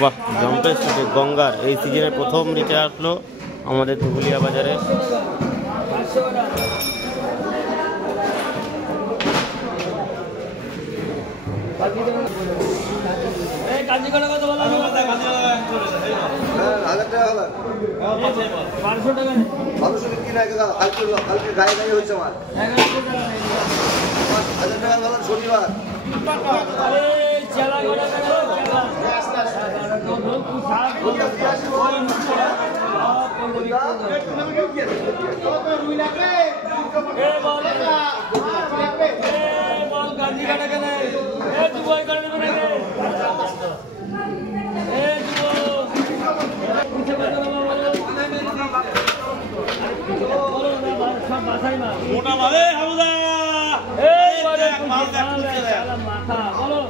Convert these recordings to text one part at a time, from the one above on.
বাহ, জম্পের সাথে গঙ্গার এই সিজনের প্রথম রিটে আসলো আমাদের ধুবুলিয়া বাজারে। শনিবার মোটা মালে হামদা মাথা বলো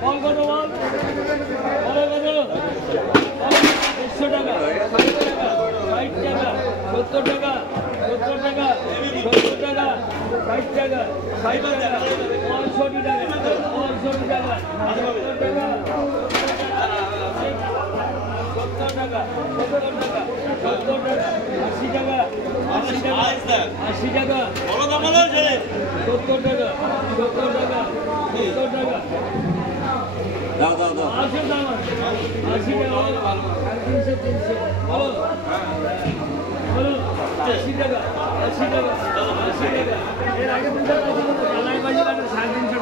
বল কত বল বলো কত 100 টাকা 60 টাকা 70 টাকা 70 টাকা 70 টাকা 60 টাকা 60 টাকা 65 টাকা 65 টাকা 70 টাকা 70 টাকা 70 টাকা 80 টাকা 80 টাকা 80 টাকা বলো দাম বলো 70 টাকা 70 টাকা 70 টাকা দাও 80 টাকা 80 টাকা 300 বলো বলো 80 টাকা 80 টাকা 80 টাকা এর আগে 300 টাকা জানাই বাজি 350